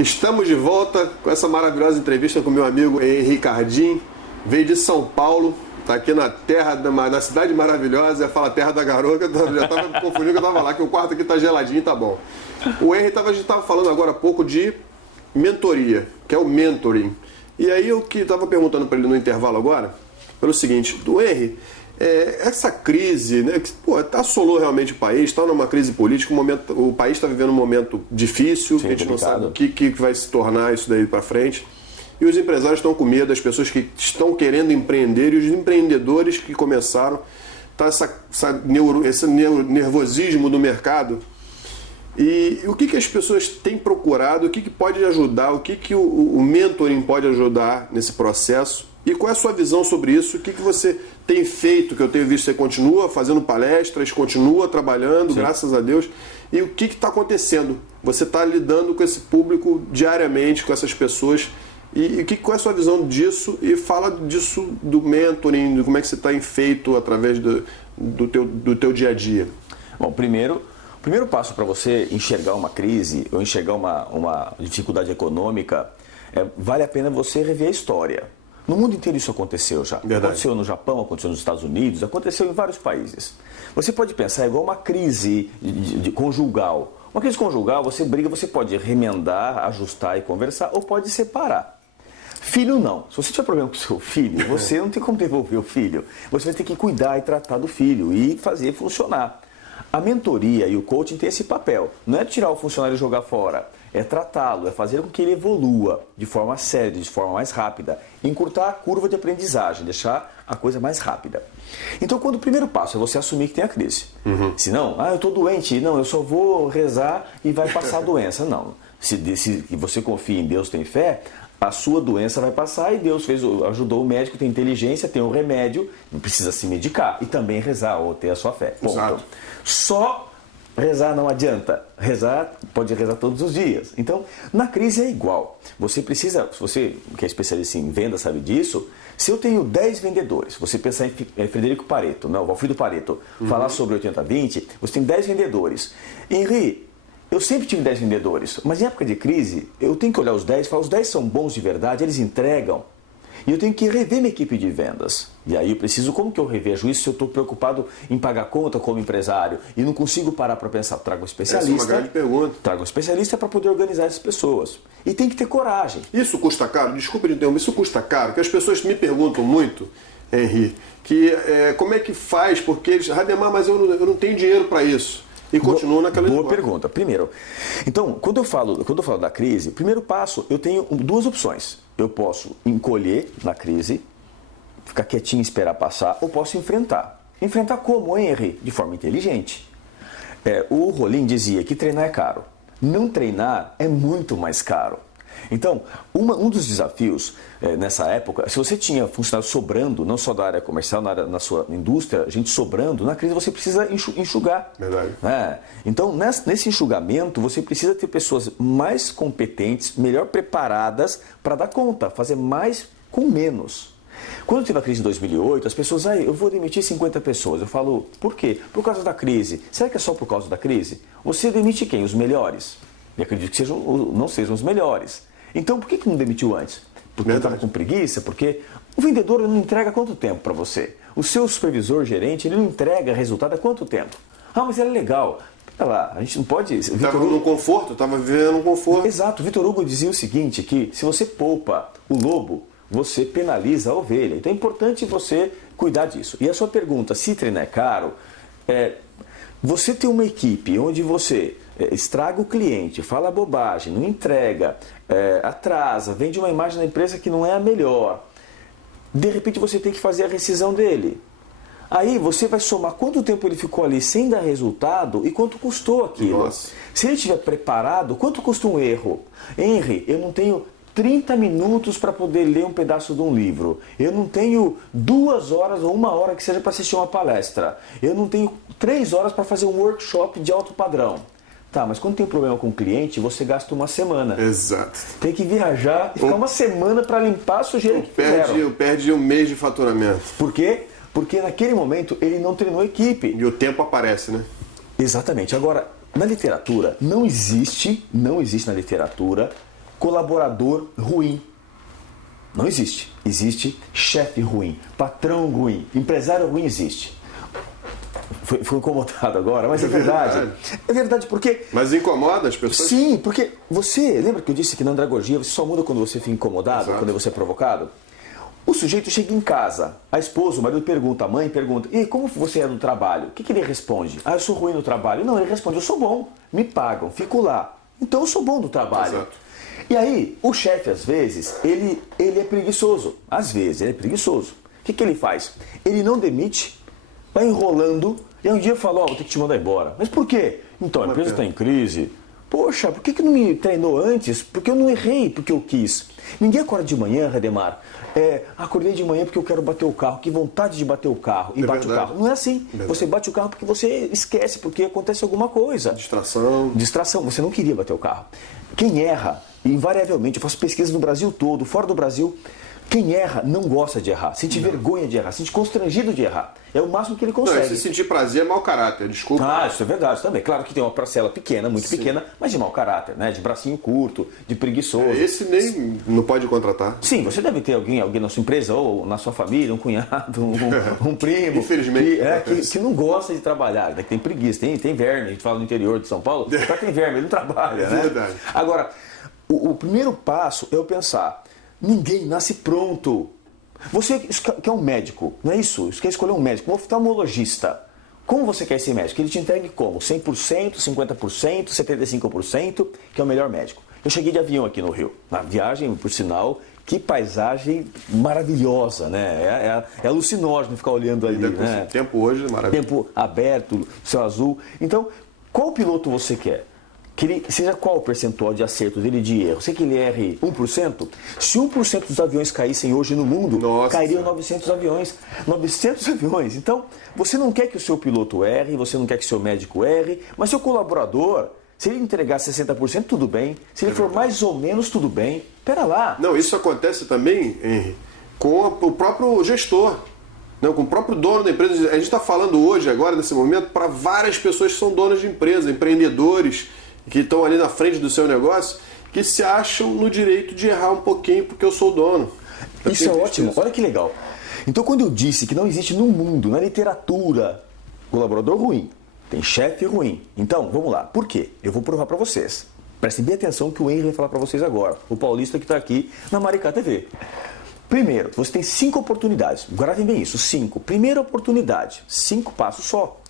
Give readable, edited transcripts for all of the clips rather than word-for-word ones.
Estamos de volta com essa maravilhosa entrevista com meu amigo Henri Cardim. Veio de São Paulo, está aqui na terra, na cidade maravilhosa, fala terra da garoa, que eu já estava me confundindo que eu estava lá, que o quarto aqui está geladinho, tá bom. O Henri, a gente estava falando agora há pouco de mentoria, que é o mentoring. E aí eu que estava perguntando para ele no intervalo agora, pelo seguinte, do Henri, essa crise, né, que assolou realmente o país, está numa crise política, o país está vivendo um momento difícil, sim, a gente complicado. Não sabe o que vai se tornar isso daí para frente. E os empresários estão com medo, as pessoas que estão querendo empreender e os empreendedores que começaram, tá esse nervosismo do mercado. E o que as pessoas têm procurado, o que pode ajudar, o que o mentoring pode ajudar nesse processo? E qual é a sua visão sobre isso? O que você tem feito, que eu tenho visto, você continua fazendo palestras, continua trabalhando, sim, graças a Deus. E o que está acontecendo? Você está lidando com esse público diariamente, com essas pessoas. E qual é a sua visão disso? E fala disso, do mentoring, de como é que você está feito através do teu dia a dia. Bom, o primeiro passo para você enxergar uma crise ou enxergar uma dificuldade econômica, vale a pena você rever a história. No mundo inteiro isso aconteceu já. Verdade. Aconteceu no Japão, aconteceu nos Estados Unidos, aconteceu em vários países. Você pode pensar igual uma crise conjugal. Uma crise conjugal, você briga, você pode remendar, ajustar e conversar, ou pode separar. Filho não. Se você tiver problema com o seu filho, você não tem como devolver o filho. Você vai ter que cuidar e tratar do filho e fazer funcionar. A mentoria e o coaching tem esse papel. Não é tirar o funcionário e jogar fora. É tratá-lo, é fazer com que ele evolua de forma séria, de forma mais rápida. Encurtar a curva de aprendizagem, deixar a coisa mais rápida. Então, quando o primeiro passo é você assumir que tem a crise. Se não, eu estou doente, não, eu só vou rezar e vai passar a doença. Não. Se você confia em Deus, tem fé, a sua doença vai passar e Deus ajudou o médico, tem inteligência, tem um remédio, não precisa se medicar e também rezar ou ter a sua fé. Ponto. Exato. Só rezar não adianta. Rezar, pode rezar todos os dias. Então, na crise é igual. Você precisa, se você que é especialista em venda sabe disso, se eu tenho 10 vendedores, você pensar em Frederico Pareto, não, Valfrido Pareto, falar sobre 80-20, você tem 10 vendedores. Henri, eu sempre tive 10 vendedores, mas em época de crise, eu tenho que olhar os 10 e falar, os 10 são bons de verdade, eles entregam. E eu tenho que rever minha equipe de vendas. E aí eu preciso, como que eu revejo isso se eu estou preocupado em pagar conta como empresário e não consigo parar para pensar? Trago um especialista. Essa é uma grande pergunta. Trago um especialista para poder organizar essas pessoas. E tem que ter coragem. Isso custa caro? Desculpa de interromper, isso custa caro? Porque as pessoas me perguntam muito, Henri, como é que faz? Porque eles, Rademar, mas eu não tenho dinheiro para isso. E continuam naquela Boa pergunta. Primeiro, então, quando eu falo da crise, primeiro passo, eu tenho duas opções. Eu posso encolher na crise, ficar quietinho e esperar passar, ou posso enfrentar. Enfrentar como, Henri? De forma inteligente. O Rollin dizia que treinar é caro. Não treinar é muito mais caro. Então, um dos desafios nessa época, se você tinha funcionários sobrando, não só da área comercial, na sua indústria, gente sobrando, na crise você precisa enxugar. Verdade. Então, nesse enxugamento, você precisa ter pessoas mais competentes, melhor preparadas para dar conta, fazer mais com menos. Quando teve a crise de 2008, as pessoas, eu vou demitir 50 pessoas. Eu falo, por quê? Por causa da crise. Será que é só por causa da crise? Você demite quem? Os melhores. E acredito que não sejam os melhores. Então, por que não demitiu antes? Porque estava com preguiça? Porque o vendedor não entrega quanto tempo para você? O seu supervisor, gerente, ele não entrega resultado há quanto tempo? Mas era legal. Olha lá, a gente não pode... Estava no conforto, estava vivendo no conforto. Exato. Vitor Hugo dizia o seguinte, que se você poupa o lobo, você penaliza a ovelha. Então é importante você cuidar disso. E a sua pergunta, se treinar é caro, você tem uma equipe onde você estraga o cliente, fala bobagem, não entrega, atrasa, vende uma imagem da empresa que não é a melhor. De repente você tem que fazer a rescisão dele. Aí você vai somar quanto tempo ele ficou ali sem dar resultado e quanto custou aquilo. Nossa. Se ele estiver preparado, quanto custa um erro? Henri, eu não tenho 30 minutos para poder ler um pedaço de um livro. Eu não tenho 2 horas ou 1 hora que seja para assistir uma palestra. Eu não tenho 3 horas para fazer um workshop de alto padrão. Tá, mas quando tem problema com o cliente, você gasta 1 semana. Exato. Tem que viajar e ficar 1 semana para limpar a sujeira que fizeram. Perde 1 mês de faturamento. Por quê? Porque naquele momento ele não treinou a equipe. E o tempo aparece, né? Exatamente. Agora, na literatura, não existe na literatura colaborador ruim. Não existe. Existe chefe ruim, patrão ruim, empresário ruim existe. Foi incomodado agora, mas é verdade. É verdade porque... Mas incomoda as pessoas? Sim, porque você... Lembra que eu disse que na andragogia você só muda quando você fica incomodado, Exato. quando você é provocado? O sujeito chega em casa, a esposa, o marido pergunta, a mãe pergunta, e como você é no trabalho? O que ele responde? Ah, eu sou ruim no trabalho. Não, ele responde, eu sou bom, me pagam, fico lá. Então eu sou bom no trabalho. Exato. E aí, o chefe, às vezes, ele é preguiçoso. Às vezes, ele é preguiçoso. O que ele faz? Ele não demite, vai enrolando, e aí um dia fala, ó, vou ter que te mandar embora. Mas por quê? Então, a empresa está em crise. Poxa, por que não me treinou antes? Porque eu não errei, porque eu quis. Ninguém acorda de manhã, Redemar. Acordei de manhã porque eu quero bater o carro. Que vontade de bater o carro. E bate verdade. o carro. Não é assim. Você bate o carro porque você esquece, porque acontece alguma coisa. Distração. Distração. Você não queria bater o carro. Quem erra, invariavelmente, eu faço pesquisa no Brasil todo, fora do Brasil, quem erra não gosta de errar, sente vergonha de errar, sente constrangido de errar. É o máximo que ele consegue. Não, se sentir prazer é mau caráter, desculpa. Ah, isso é verdade também. Claro que tem uma parcela pequena, muito pequena, mas de mau caráter, né? De bracinho curto, de preguiçoso. Esse nem não pode contratar. Sim, você deve ter alguém na sua empresa ou na sua família, um cunhado, um primo. Infelizmente. Que não gosta de trabalhar, que tem preguiça, tem verme. A gente fala no interior de São Paulo, o cara tem verme, ele não trabalha, né? Verdade. Agora, o primeiro passo é eu pensar, ninguém nasce pronto. Você quer um médico, não é isso? Você quer escolher um médico, um oftalmologista. Como você quer esse médico? Ele te entregue como? 100%, 50%, 75%, que é o melhor médico. Eu cheguei de avião aqui no Rio. Na viagem, por sinal, que paisagem maravilhosa, né? É alucinógeno ficar olhando ali, né? Tempo hoje é maravilhoso. Tempo aberto, céu azul. Então, qual piloto você quer? Que ele seja qual o percentual de acerto dele de erro? Você que ele erre 1%? Se 1% dos aviões caíssem hoje no mundo, cairiam 900 aviões. 900 aviões. Então, você não quer que o seu piloto erre, você não quer que o seu médico erre, mas seu colaborador, se ele entregar 60%, tudo bem. Se ele for mais ou menos, tudo bem. Pera lá. Não, isso acontece também, Henry, com o próprio gestor. Não, com o próprio dono da empresa. A gente está falando hoje, agora, nesse momento, para várias pessoas que são donas de empresa, empreendedores, que estão ali na frente do seu negócio, que se acham no direito de errar um pouquinho porque eu sou o dono. Isso é ótimo, olha que legal. Então, quando eu disse que não existe no mundo, na literatura, colaborador ruim, tem chefe ruim. Então, vamos lá. Por quê? Eu vou provar para vocês. Prestem bem atenção que o Henry vai falar para vocês agora. O paulista que está aqui na Maricá TV. Primeiro, você tem 5 oportunidades. Guardem bem isso, 5. Primeira oportunidade, 5 passos só.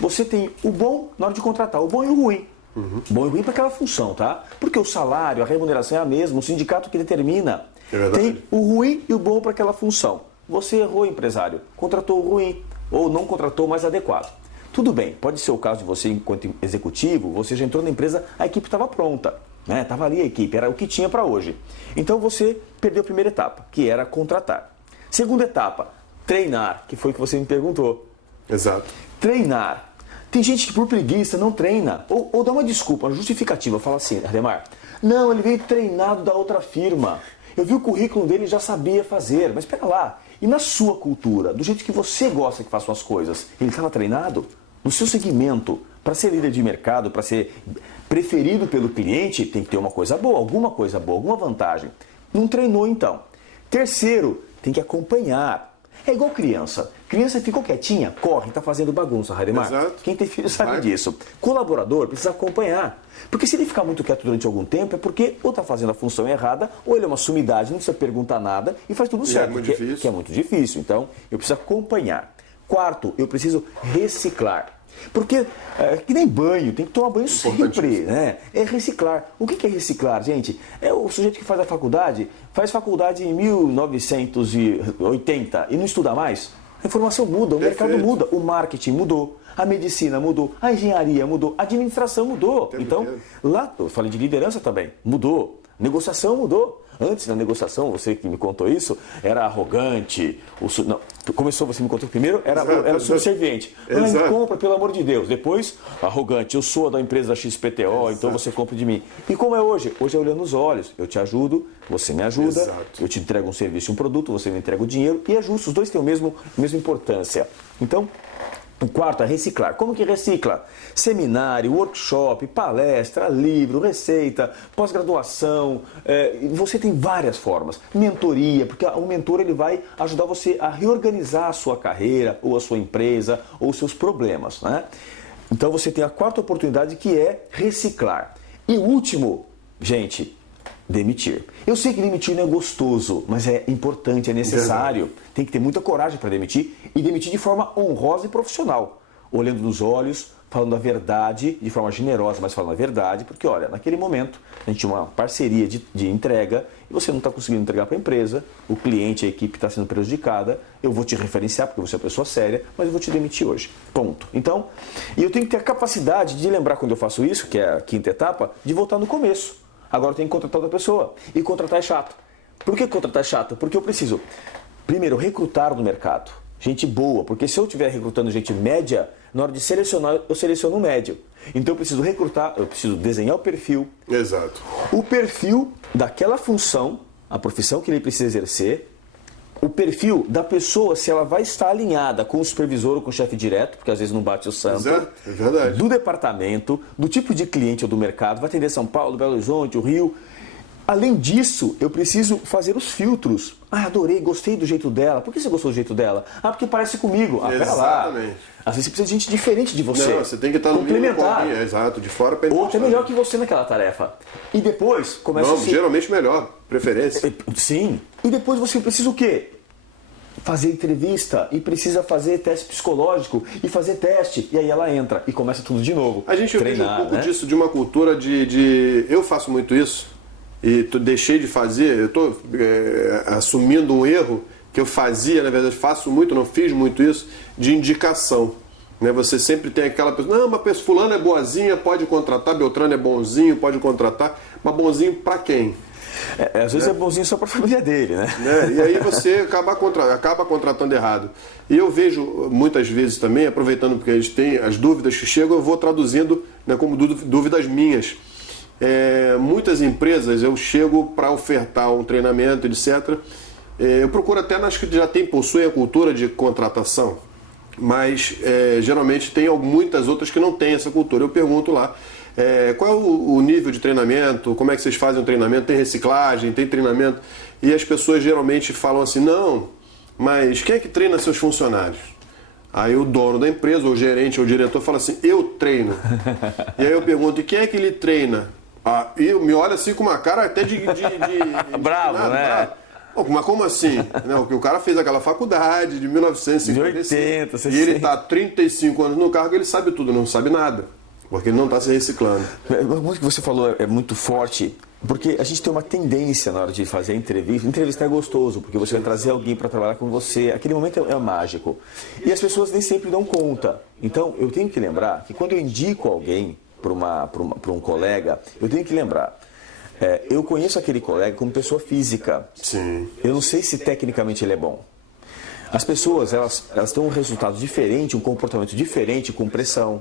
Você tem o bom na hora de contratar, o bom e o ruim. Bom e ruim para aquela função, tá? Porque o salário, a remuneração é a mesma, o sindicato que determina. Tem o ruim e o bom para aquela função. Você errou, empresário, contratou o ruim ou não contratou o mais adequado. Tudo bem, pode ser o caso de você enquanto executivo, você já entrou na empresa, a equipe estava pronta, né? Estava ali a equipe, era o que tinha para hoje. Então você perdeu a primeira etapa, que era contratar. Segunda etapa, treinar, que foi o que você me perguntou. Exato. Treinar. Tem gente que por preguiça não treina. Ou dá uma desculpa, uma justificativa. Fala assim, Ademar, não, ele veio treinado da outra firma. Eu vi o currículo dele e já sabia fazer. Mas espera lá, e na sua cultura, do jeito que você gosta que façam as coisas, ele estava treinado? No seu segmento, para ser líder de mercado, para ser preferido pelo cliente, tem que ter uma coisa boa, alguma vantagem. Não treinou então. Terceiro, tem que acompanhar. É igual criança. Criança ficou quietinha, corre, está fazendo bagunça, Rademar. Exato. Quem tem filho sabe disso. Colaborador precisa acompanhar. Porque se ele ficar muito quieto durante algum tempo, é porque ou está fazendo a função errada, ou ele é uma sumidade, não precisa perguntar nada e faz tudo certo. Que é muito difícil. Então, eu preciso acompanhar. Quarto, eu preciso reciclar. Porque, que nem banho, tem que tomar banho sempre, né? É reciclar. O que é reciclar, gente? É o sujeito que faz faz faculdade em 1980 e não estuda mais. A informação muda, o mercado muda, o marketing mudou, a medicina mudou, a engenharia mudou, a administração mudou. Então, lá, eu falei de liderança também, mudou, negociação mudou. Antes, na negociação, você que me contou isso, era arrogante. Começou, você me contou primeiro, era subserviente. Não compra, pelo amor de Deus. Depois, arrogante, eu sou da empresa da XPTO, então você compra de mim. E como é hoje? Hoje é olhando nos olhos. Eu te ajudo, você me ajuda, eu te entrego um serviço, um produto, você me entrega o dinheiro e é justo. Os dois têm a mesma importância. Então, O quarto é reciclar. Como que recicla? Seminário, workshop, palestra, livro, receita, pós-graduação. Você tem várias formas. Mentoria, porque o mentor ele vai ajudar você a reorganizar a sua carreira, ou a sua empresa, ou os seus problemas, né? Então você tem a quarta oportunidade, que é reciclar. E o último, gente, demitir. Eu sei que demitir não é gostoso, mas é importante, é necessário. Tem que ter muita coragem para demitir, e demitir de forma honrosa e profissional. Olhando nos olhos, falando a verdade, de forma generosa, mas falando a verdade, porque olha, naquele momento a gente tinha uma parceria de entrega e você não está conseguindo entregar para a empresa, o cliente, a equipe está sendo prejudicada, eu vou te referenciar porque você é uma pessoa séria, mas eu vou te demitir hoje. Ponto. Então, e eu tenho que ter a capacidade de lembrar quando eu faço isso, que é a quinta etapa, de voltar no começo. Agora eu tenho que contratar outra pessoa. E contratar é chato. Por que contratar é chato? Porque eu preciso, primeiro, recrutar no mercado. Gente boa, porque se eu estiver recrutando gente média, na hora de selecionar, eu seleciono o médio. Então eu preciso recrutar, eu preciso desenhar o perfil. Exato. O perfil daquela função, a profissão que ele precisa exercer, o perfil da pessoa, se ela vai estar alinhada com o supervisor ou com o chefe direto, porque às vezes não bate o santo. Exato, é verdade. Do departamento, do tipo de cliente ou do mercado, vai atender São Paulo, Belo Horizonte, o Rio. Além disso, eu preciso fazer os filtros. Ah, adorei, gostei do jeito dela. Por que você gostou do jeito dela? Ah, porque parece comigo. Ah, pera lá. Exatamente. Às vezes você precisa de gente diferente de você. Não, você tem que estar no complementar. Exato, de fora para Ou até melhor que você naquela tarefa. E depois começa Não, geralmente melhor, preferência. Sim. E depois você precisa o quê? Fazer entrevista e precisa fazer teste psicológico e fazer teste. E aí ela entra e começa tudo de novo. A gente vê um pouco disso, de uma cultura de... Eu faço muito isso e deixei de fazer. Eu estou assumindo um erro que eu fazia, na verdade faço muito, não fiz muito isso, de indicação. Né? Você sempre tem aquela pessoa, não, mas fulano é boazinha, pode contratar, Beltrano é bonzinho, pode contratar, mas bonzinho para quem? Às vezes é bonzinho só para a família dele, né? E aí você acaba contratando errado. E eu vejo muitas vezes também, aproveitando porque a gente tem as dúvidas que chegam, eu vou traduzindo, né, como dúvidas minhas. Muitas empresas eu chego para ofertar um treinamento, etc. Eu procuro até nas que já possuem a cultura de contratação, mas geralmente tem muitas outras que não têm essa cultura. Eu pergunto lá, qual é o nível de treinamento, como é que vocês fazem o treinamento, tem reciclagem, tem treinamento? E as pessoas geralmente falam assim, não, mas quem é que treina seus funcionários? Aí o dono da empresa, ou o gerente, ou o diretor fala assim, eu treino. E aí eu pergunto, e quem é que ele treina? E me olha assim com uma cara até de bravo, né? Bravo. Mas como assim? Não, porque o cara fez aquela faculdade de 1955 80, e ele está há 35 anos no cargo, ele sabe tudo, não sabe nada, porque ele não está se reciclando. O que você falou é muito forte, porque a gente tem uma tendência na hora de fazer entrevista. Entrevista é gostoso, porque você vai trazer alguém para trabalhar com você. Aquele momento é mágico. E as pessoas nem sempre dão conta. Então, eu tenho que lembrar que quando eu indico alguém para um colega, eu tenho que lembrar. Eu conheço aquele colega como pessoa física. Sim. Eu não sei se tecnicamente ele é bom. As pessoas, elas têm um resultado diferente, um comportamento diferente com pressão.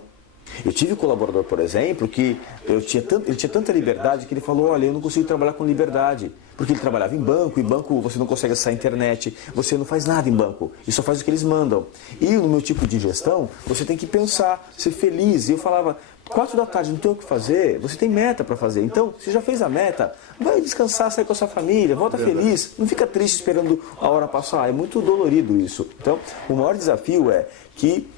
Eu tive um colaborador, por exemplo, que ele tinha tanta liberdade que ele falou, olha, eu não consigo trabalhar com liberdade. Porque ele trabalhava em banco, e banco você não consegue acessar a internet, você não faz nada em banco, e só faz o que eles mandam. E no meu tipo de gestão, você tem que pensar, ser feliz. E eu falava, 4 da tarde, não tem o que fazer, você tem meta para fazer. Então, você já fez a meta, vai descansar, sair com a sua família, volta feliz, não fica triste esperando a hora passar. É muito dolorido isso. Então, o maior desafio é que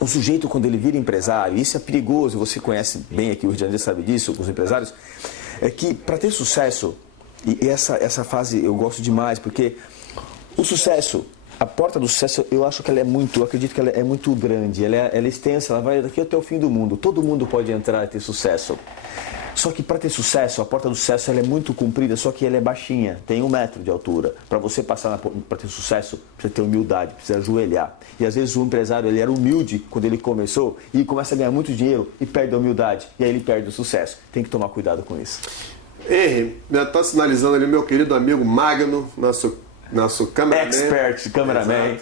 o sujeito, quando ele vira empresário, isso é perigoso, você conhece bem aqui, o Rio de Janeiro sabe disso, com os empresários, é que para ter sucesso, e essa fase eu gosto demais, porque o sucesso, a porta do sucesso, eu acho que ela é muito, eu acredito que ela é muito grande, ela é extensa, ela vai daqui até o fim do mundo, todo mundo pode entrar e ter sucesso. Só que para ter sucesso, a porta do sucesso ela é muito comprida, só que ela é baixinha, tem 1 metro de altura. Para você passar para ter sucesso, precisa ter humildade, precisa ajoelhar. E às vezes o empresário ele era humilde quando ele começou e começa a ganhar muito dinheiro e perde a humildade. E aí ele perde o sucesso. Tem que tomar cuidado com isso. Henry, já está sinalizando ali meu querido amigo Magno, nosso cameraman. Expert, cameraman.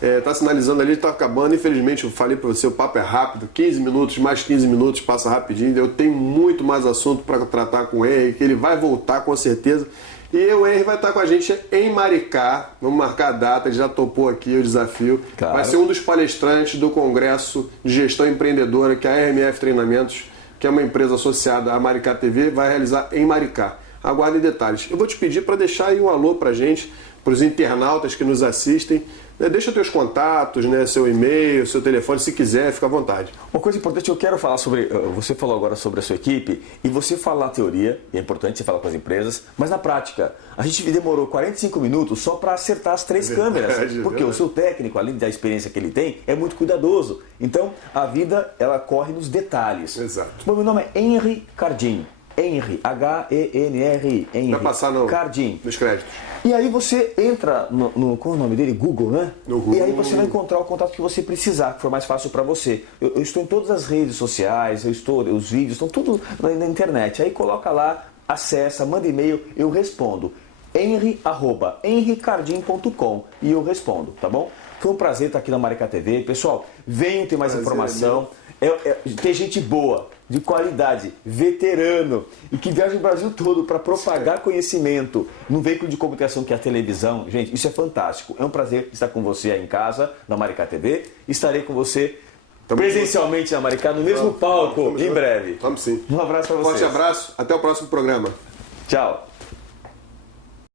Está sinalizando ali, está acabando. Infelizmente, eu falei para você, o papo é rápido, 15 minutos, mais 15 minutos, passa rapidinho. Eu tenho muito mais assunto para tratar com ele, que ele vai voltar com certeza. E o Henry vai estar com a gente em Maricá. Vamos marcar a data, ele já topou aqui o desafio. Claro. Vai ser um dos palestrantes do Congresso de Gestão Empreendedora que a RMF Treinamentos, que é uma empresa associada à Maricá TV, vai realizar em Maricá. Aguardem detalhes. Eu vou te pedir para deixar aí um alô para a gente, para os internautas que nos assistem. Deixa teus contatos, né, seu e-mail, seu telefone, se quiser, fica à vontade. Uma coisa importante, eu quero falar sobre, você falou agora sobre a sua equipe, e você fala na teoria, e é importante você falar com as empresas, mas na prática, a gente demorou 45 minutos só para acertar as 3 câmeras, porque o seu técnico, além da experiência que ele tem, é muito cuidadoso. Então, a vida, ela corre nos detalhes. Exato. Bom, meu nome é Henry Cardim. Henry, H-E-N-R-I, Henry Vai passar Cardim. nos créditos. E aí você entra qual é o nome dele? Google, né? No Google. E aí você vai encontrar o contato que você precisar, que for mais fácil para você. Eu estou em todas as redes sociais, os vídeos, estão tudo na internet. Aí coloca lá, acessa, manda e-mail, eu respondo. henry@henrycardim.com e eu respondo, tá bom? Foi um prazer estar aqui na Maricá TV. Pessoal, venham ter mais informação. Tem gente boa, de qualidade, veterano, e que viaja o Brasil todo para propagar conhecimento num veículo de comunicação que é a televisão. Gente, isso é fantástico. É um prazer estar com você aí em casa, na Maricá TV. Estarei com você presencialmente na Maricá, no mesmo palco, em breve. Vamos sim. Um abraço para você. Forte abraço, até o próximo programa. Tchau.